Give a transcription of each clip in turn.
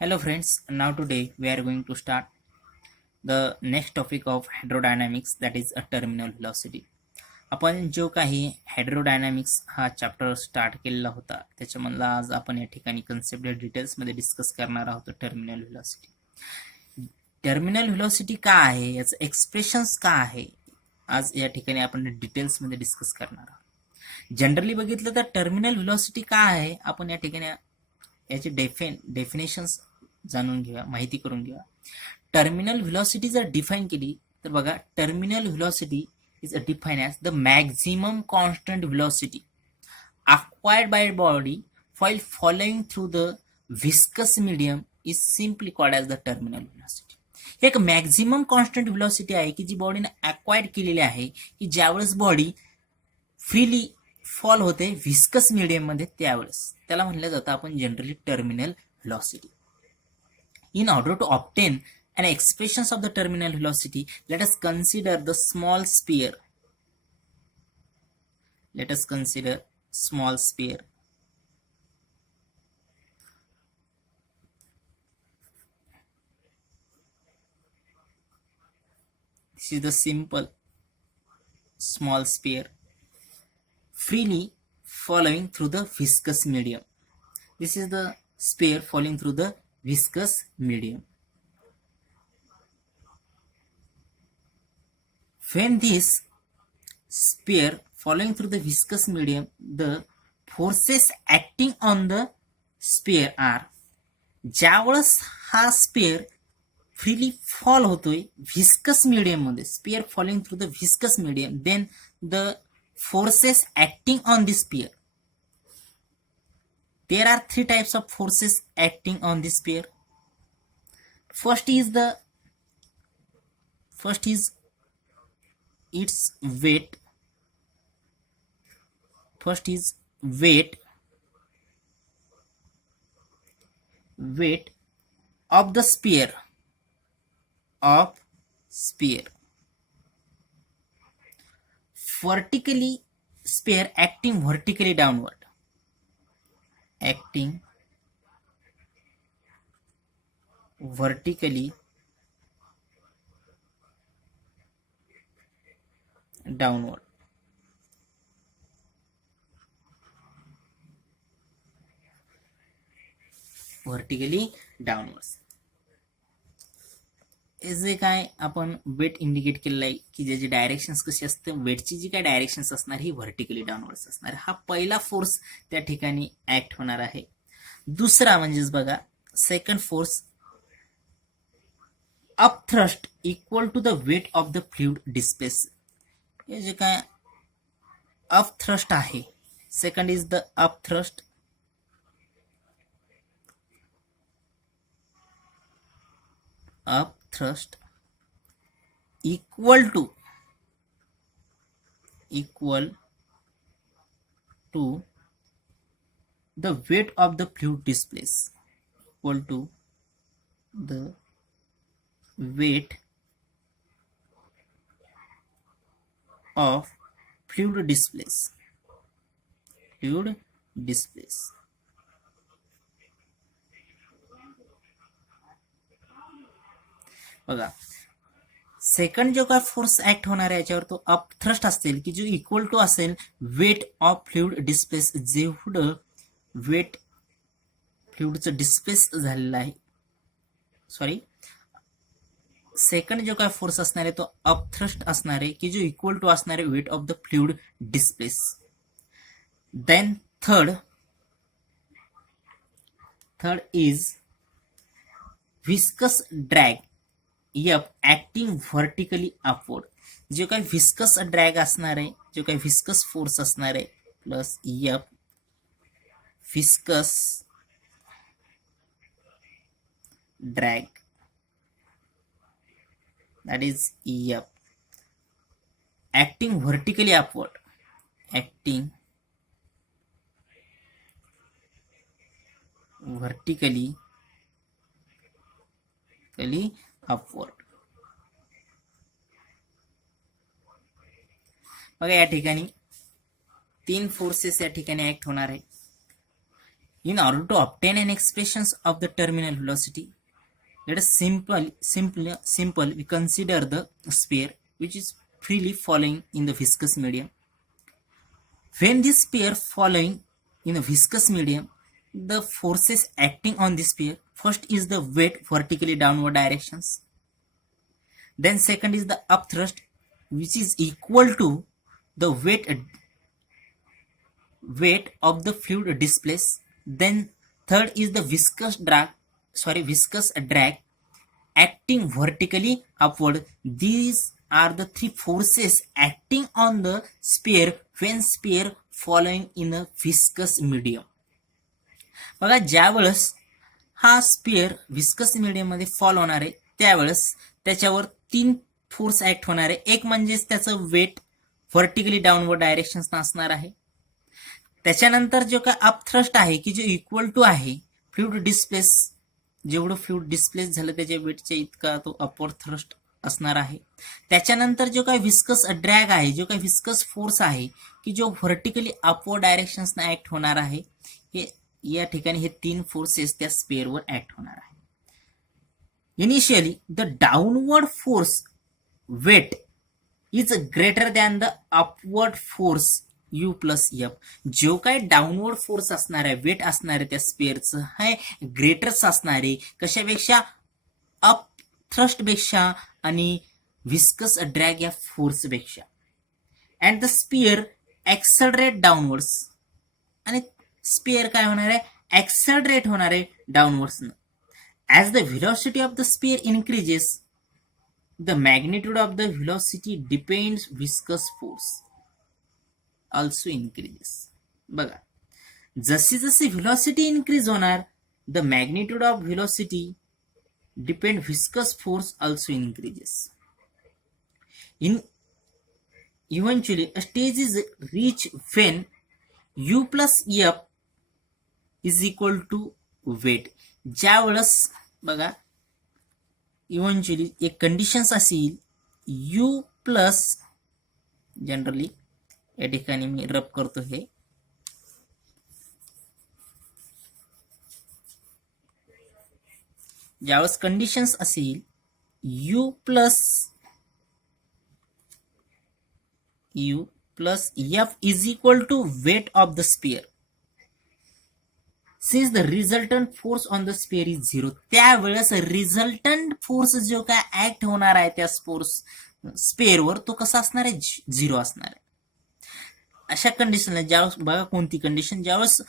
Hello friends, now today we are going to start the next topic of hydrodynamics, that is a terminal velocity. आपण जो काही हायड्रोडायनामिक्स हा chapter start केलेला होता त्याच्यामधला आज आपण या ठिकाणी कन्सेप्ट डिटेल्समध्ये डिस्कस करणार आहोत. Terminal velocity. टर्मिनल व्हेलॉसिटी का आहे, याचं एक्सप्रेशन्स का आहे, आज या ठिकाणी आपण डिटेल्समध्ये डिस्कस करणार आहोत. जनरली बघितलं तर टर्मिनल व्हेलॉसिटी का आहे आपण या ठिकाणी याची डेफिनेशन्स जाणून घेऊया, माहिती करून घेऊया. टर्मिनल व्हेलॉसिटी जर डिफाईन केली तर बघा, terminal velocity is define as the maximum constant velocity acquired by body while following through the viscous medium is simply called as the terminal velocity. एक मॅक्झिमम कॉन्स्टंट व्हेलॉसिटी आहे की जी बॉडीने अक्वायर्ड केलेली आहे, की ज्यावेळेस बॉडी फ्रीली फॉल होते viscous medium मध्ये त्यावेळेस त्याला म्हणलं जातं आपण generally terminal velocity. In order to obtain an expression of the terminal velocity, let us consider the small sphere. Let us consider small sphere. This is the simple small sphere freely following through the viscous medium. This is the sphere falling through the viscous medium. When this sphere following through the viscous medium, the forces acting on the sphere are, ज्यावेळेस हा sphere freely fall होतोय viscous medium मध्ये, sphere falling through the viscous medium, then the forces acting on this sphere. There are three types of forces acting on this sphere. First is its weight. First is weight of the sphere. Vertically, sphere acting vertically downward. Vertically downwards. जे काय आपण wait indicate केलेलं आहे की ज्याची डायरेक्शन्स कशी असते, वेटची जी काय डायरेक्शन्स असणार ही व्हर्टिकली डाऊनवर्ड्स असणार. हा पहिला फोर्स त्या ठिकाणी ऍक्ट होणार आहे. दुसरा म्हणजेच बघा, second force upthrust equal to the weight of the fluid displace. हे जे काय अपथ्रस्ट आहे, second is the upthrust equal to the weight of the fluid displaced, equal to the weight of fluid displaced. बघा, सेकंड जो काय force act होणार आहे याच्यावर तो अपथ्रस्ट असेल की जो इक्वल टू असेल वेट ऑफ फ्लुइड डिस्प्लेस. जेवढं वेट फ्लुइडचं डिस्प्लेस झालेलं आहे, सॉरी, सेकंड जो काय फोर्स असणार आहे तो अपथ्रस्ट असणार आहे की जो इक्वल टू असणार आहे weight of the fluid displace. Then third is viscous drag F acting vertically upward. जो काही व्हिस्कस ड्रॅग असणार आहे, जो काही व्हिस्कस फोर्स असणार आहे, plus F viscous drag, that is F acting vertically upward. Upward. बघा, या ठिकाणी तीन फोर्सेस या ठिकाणी ऍक्ट होणार आहे. In order to obtain an expression of the terminal velocity, let us simple we consider the sphere which is freely falling in the viscous medium. When this sphere falling in a viscous medium, the forces acting on this sphere, first is the weight vertically downward directions. Then second is the upthrust, which is equal to the weight of the fluid displaced. Then third is the viscous drag acting vertically upward. These are the three forces acting on the sphere when sphere falling in a viscous medium. बघा ज्या वेळेस हा sphere viscous medium मध्ये फॉल होणार आहे त्यावेळेस त्याच्यावर तीन फोर्स ऍक्ट होणार आहे. एक म्हणजे त्याचं वेट व्हर्टिकली डाऊनवर्ड डायरेक्शन असणार आहे. त्याच्यानंतर जो काय अपथ्रस्ट आहे की जो इक्वल टू आहे फ्लुइड डिस्प्लेस, जेवढं फ्लुइड डिस्प्लेस झालं त्याच्या वेटच्या इतका तो अपवर्ड थ्रस्ट असणार आहे. त्याच्यानंतर जो काय विस्कस ड्रॅग आहे, जो काय विस्कस फोर्स आहे की जो व्हर्टिकली अपवर्ड डायरेक्शन्सना ऍक्ट होणार आहे, हे या ठिकाणी हे तीन फोर्सेस त्या स्पेअरवर ऍक्ट होणार आहे. Initially the downward force weight is greater than the upward force you plus F. जो काय डाऊनवर्ड फोर्स असणार आहे, वेट असणार आहे त्या स्पेअरचं हे ग्रेटर्स असणार आहे कशापेक्षा, अप थ्रस्ट पेक्षा आणि विस्कस ड्रॅग या फोर्स पेक्षा. And the sphere accelerate downwards, आणि स्पिअर काय होणार आहे, एक्सलरेट होणार आहे डाऊनवर्ड्सनं. As the velocity of the sphere increases, the magnitude of the velocity depends viscous force also increases. बघा जशी जशी व्हेलॉसिटी इन्क्रीज होणार, the magnitude of velocity depend viscous force also increases. In eventually a stage is reached when u plus f is equal to weight. ज्या वेळेस बघा इव्हेंच्युअली एक कंडिशन्स असेल u plus, generally या ठिकाणी मी रब करतो हे, ज्यावेळेस कंडिशन्स असेल u plus f is equal to weight of the sphere, since the resultant force on the sphere is 0. त्यावेळेस रिझल्टंट फोर्स जो काय ऍक्ट होणार आहे त्या स्पेअरवर तो कसा असणार आहे, 0 असणार आहे. अशा कंडिशनला ज्यावेळेस बघा कोणती कंडिशन, ज्यावेळेस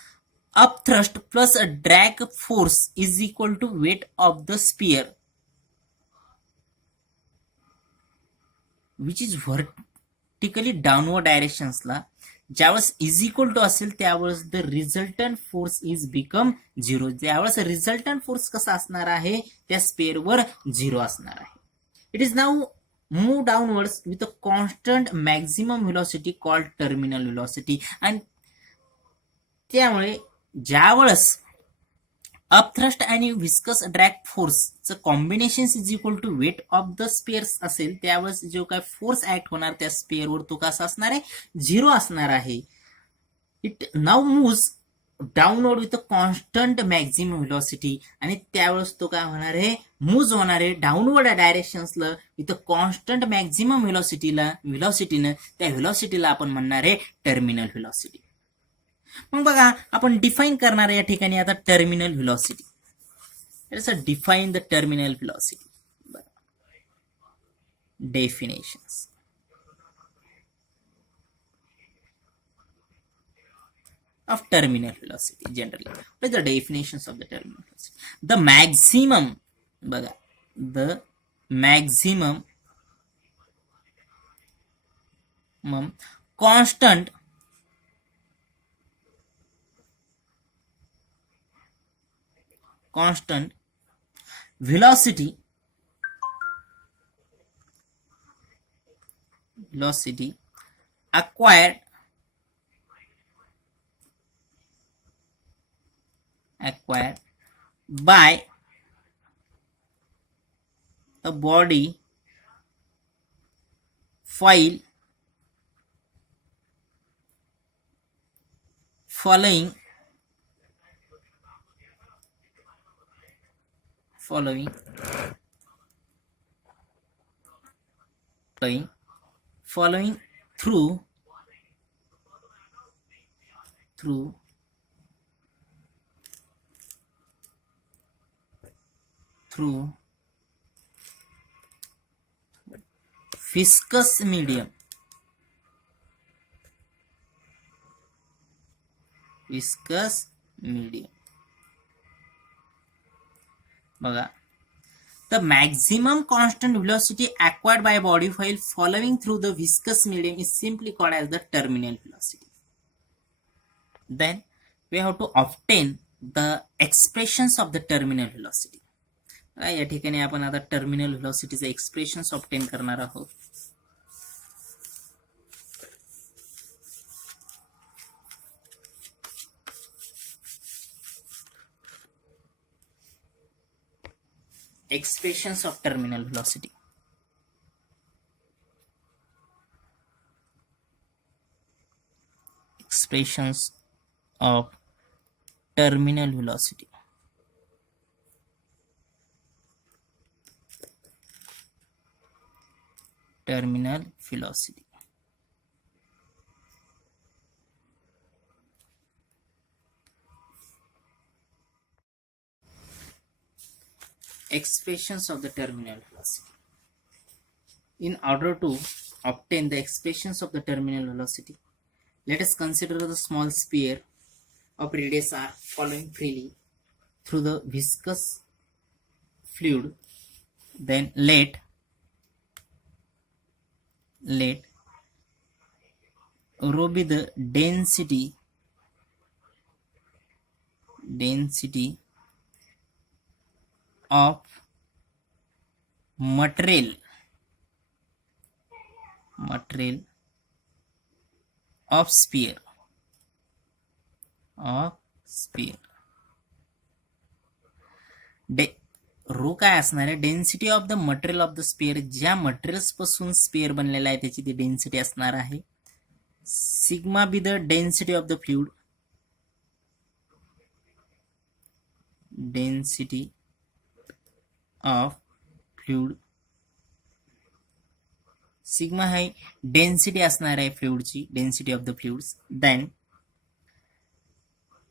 upthrust plus drag force is equal to weight of the sphere which is vertically downward डायरेक्शन्सला ज्यावेळेस इज इक्वल टू असेल त्यावेळेस the resultant force is become 0. ज्यावेळेस रिझल्टंट फोर्स कसा असणार आहे त्या स्पेअरवर 0 असणार आहे. It is now move downwards with a constant maximum velocity called terminal velocity. आणि त्यामुळे ज्यावेळेस अपथ्रस्ट आणि विस्कस ड्रॅग फोर्सचं combination is equal to weight of the spheres असेल त्यावेळेस जो काय फोर्स ऍक्ट होणार त्या स्पेअरवर तो कसा असणार आहे, 0 असणार आहे. It now moves downward with a constant maximum velocity, आणि त्यावेळेस तो काय होणार आहे, मूव्ह होणार आहे डाऊनवर्ड डायरेक्शन्सला विथ अ कॉन्स्टंट मॅक्झिमम व्हेलॉसिटीनं त्या व्हेलॉसिटीला आपण म्हणणार आहे टर्मिनल व्हेलॉसिटी. मग बघा आपण डिफाईन करणार या ठिकाणी आता terminal velocity. Define the terminal velocity. Definitions. Of terminal velocity generally. What is the definitions of the terminal velocity? The maximum, बघा, the maximum constant velocity acquired by a body while following following following through viscous medium बघा the maximum constant velocity acquired by a body while following through the viscous medium is simply called as the terminal velocity. Then we have to obtain the expressions of the terminal velocity. या ठिकाणी आपण आता टर्मिनल व्हेलॉसिटीचे expressions obtain करणार आहोत. Expressions of terminal velocity. Expressions of terminal velocity. Terminal velocity. Expressions of the terminal velocity. In order to obtain the expressions of the terminal velocity, let us consider the small sphere of radius r following freely through the viscous fluid. Then let rho be the density of material of sphere. रो काय असणार आहे? Density of the material of the sphere. ज्या materials पासून sphere बनलेला आहे त्याची ती density असणार आहे. Sigma be the density of the fluid. Density of fluid. Sigma है डेन्सिटी असणार आहे फ्लुइडची, density of the fluids. Then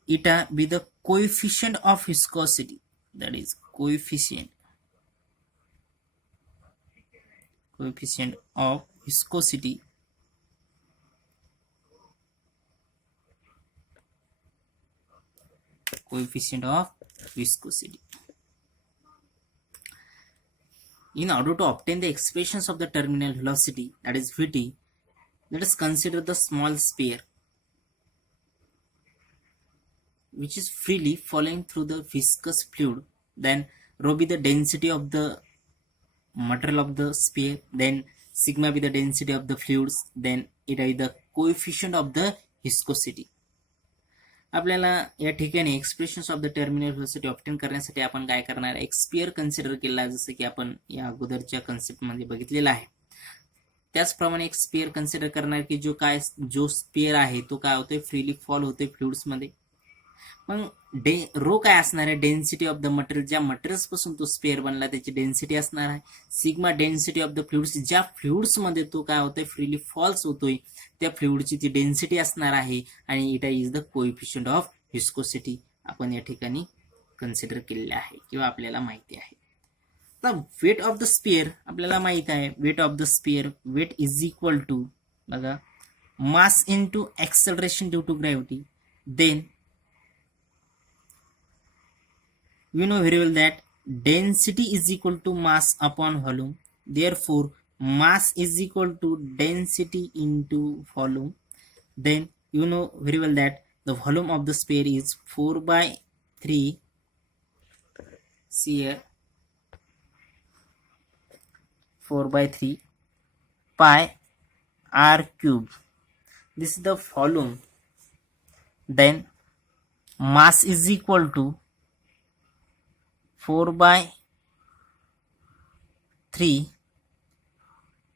eta be the coefficient of viscosity. That is coefficient of viscosity. In order to obtain the expressions of the terminal velocity, that is Vt, let us consider the small sphere which is freely flowing through the viscous fluid. Then rho be the density of the material of the sphere. Then sigma be the density of the fluids. Then it is the coefficient of the viscosity. आपल्याला या ठिकाणी expressions of the terminal velocity obtain करण्यासाठी आपण काय करणार आहे? एक spear consider केला आहे, जसं की आपण या अगोदरच्या कन्सेप्ट मध्ये बघितलेला आहे. त्याचप्रमाणे एक स्पियर कन्सिडर करणार की जो स्पियर आहे तो काय होतोय? फ्रीली फॉल होतोय फ्लुइड्स मध्ये. मग रो काय असणार आहे? Density of the material. ज्या मटेरियल्स पासून तो स्पेअर बनला त्याची डेन्सिटी असणार आहे. Sigma density of the fluids. ज्या फ्लुइड्स मध्ये तो काय होतोय? फ्रीली फॉल्स होतोय त्या फ्लुइडची ती डेन्सिटी असणार आहे. आणि it is the coefficient of viscosity आपण या ठिकाणी कन्सिडर केलेले आहे किंवा आपल्याला माहिती आहे. तर वेट ऑफ द स्पेअर आपल्याला माहित आहे. Weight of the sphere, weight is equal to बघा mass into acceleration due to gravity. Then we know very well that density is equal to mass upon volume. Therefore mass is equal to density into volume. Then you know very well that the volume of the sphere is 4/3 here 4/3 pi r cube. This is the volume. Then mass is equal to 4/3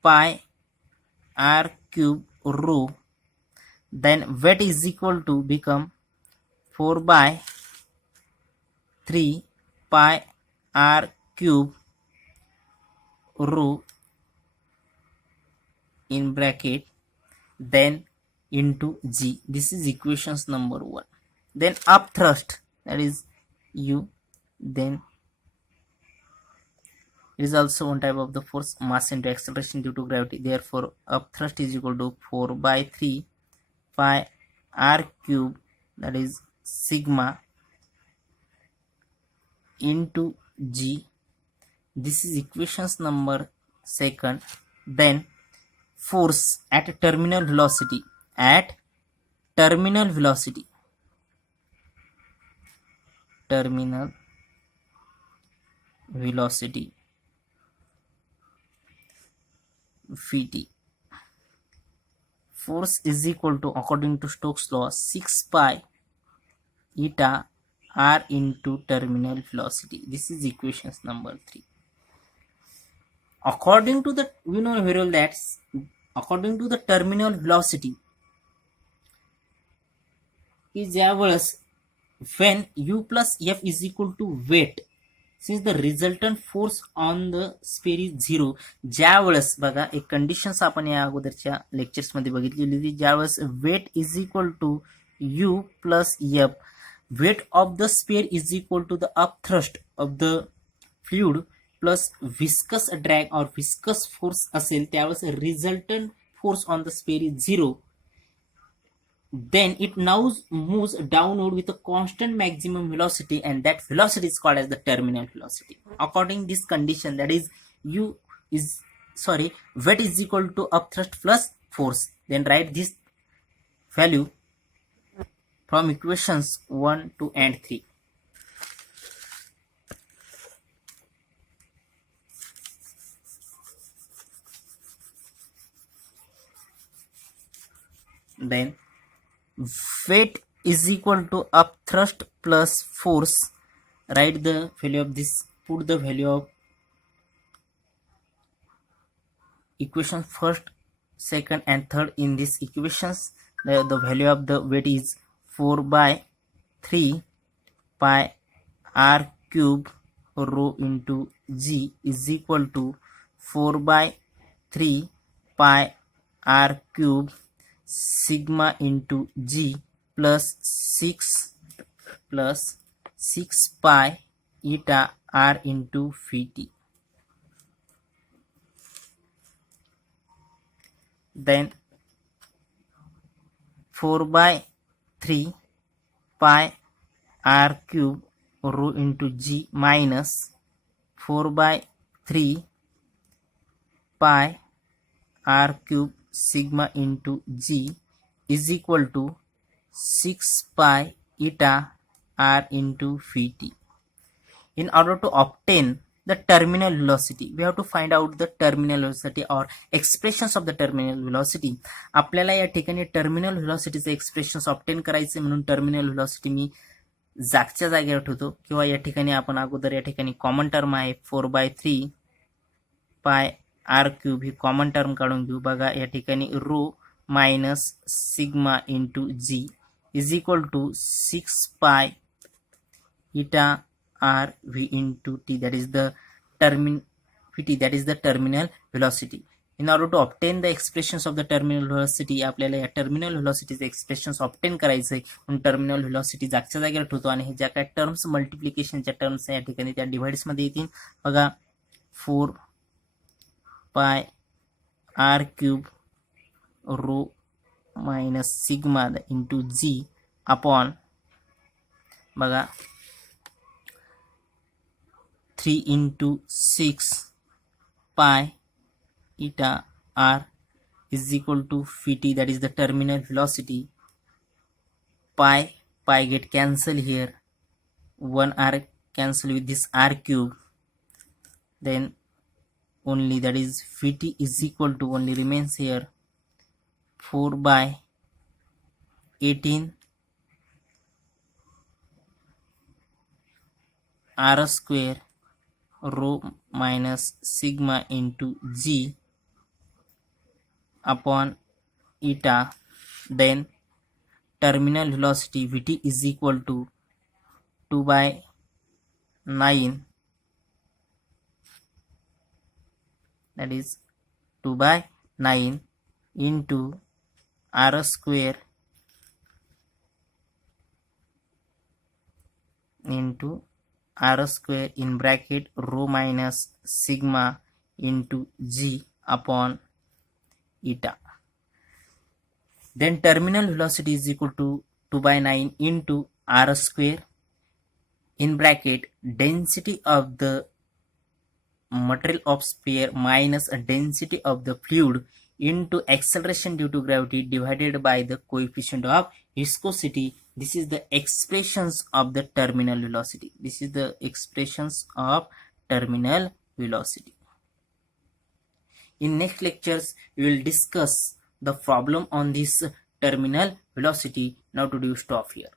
pi r cube rho. Then weight is equal to become 4/3 pi r cube rho in bracket then into g. This is equations number 1. Then upthrust, that is u, then it is also one type of the force, mass into acceleration due to gravity. Therefore upthrust is equal to 4 by 3 pi r cube, that is sigma, into g. This is equations number 2. Then force at terminal velocity, terminal velocity Vt, force is equal to, according to Stokes law, 6 pi eta r into terminal velocity. This is equations number 3. According to the, we know very well that according to the terminal velocity is ज्यावेळेस when u plus f is equal to weight, since the resultant force on the sphere is 0, ज्यावेळेस बघा एक कंडिशन्स आपण या अगोदरच्या लेक्चर्स मध्ये बघितलेली होती, ज्यावेळेस weight is equal to u plus f, weight of the sphere is equal to the upthrust of the fluid plus viscous drag or viscous force असेल, त्यावेळेस resultant force on the sphere is 0, then it now moves downward with a constant maximum velocity, and that velocity is called as the terminal velocity. According this condition, that is weight is equal to upthrust plus force. Then write this value from equations 1, 2 and 3. Then weight is equal to upthrust plus force. Write the value of this, put the value of equation first, second and third in these equations. The value of the weight is 4 by 3 pi r cube rho into g is equal to 4 by 3 pi r cube sigma into g plus 6 pi eta r into Vt. Then 4 by 3 pi r cube rho into g minus 4 by 3 pi r cube sigma into g is equal to 6 pi eta r into Vt. In order to obtain the terminal velocity, we have to find out the terminal velocity or expressions of the terminal velocity. आपल्याला या ठिकाणी टर्मिनल व्हेलॉसिटीचे expressions obtain करायचे, म्हणून terminal velocity मी जागच्या जागेवर ठेवतो, किंवा या ठिकाणी आपण अगोदर या ठिकाणी कॉमन टर्म आहे 4/3 पाय आर क्यूब ही कॉमन टर्म काढून घेऊ. बघा या ठिकाणी rho minus sigma into g is equal to 6 pi eta r v into t, that is the Vt, that is the terminal velocity. In order to obtain the expressions of the terminal velocity, आपल्याला या टर्मिनल व्हेलॉसिटीचे expressions obtain करायचे, म्हणून terminal velocity जागच्या जागेवर ठेवतो आणि हे ज्या काही टर्म्स मल्टिप्लिकेशनच्या टर्म्स या ठिकाणी त्या डिव्हाइड्स मध्ये येतील. बघा 4 पाय आर क्यूब रो मायनस सिग्मा इंटू जी अपॉन बघा 3 into 6 pi eta r is equal to Vt, that is the terminal velocity. Pi get cancel here, 1 r cancel with this r cube, then only, that is Vt is equal to, only remains here 4 by 18 r square rho minus sigma into g upon eta. Then terminal velocity Vt is equal to 2 by 9 that is 2 by 9 into r square into r square in bracket rho minus sigma into g upon eta. Then terminal velocity is equal to 2 by 9 into r square in bracket density of the material of sphere minus density of the fluid into acceleration due to gravity divided by the coefficient of viscosity. This is the expressions of the terminal velocity. This is the expressions of terminal velocity. In next lectures, we will discuss the problem on this terminal velocity. Now today we stop here.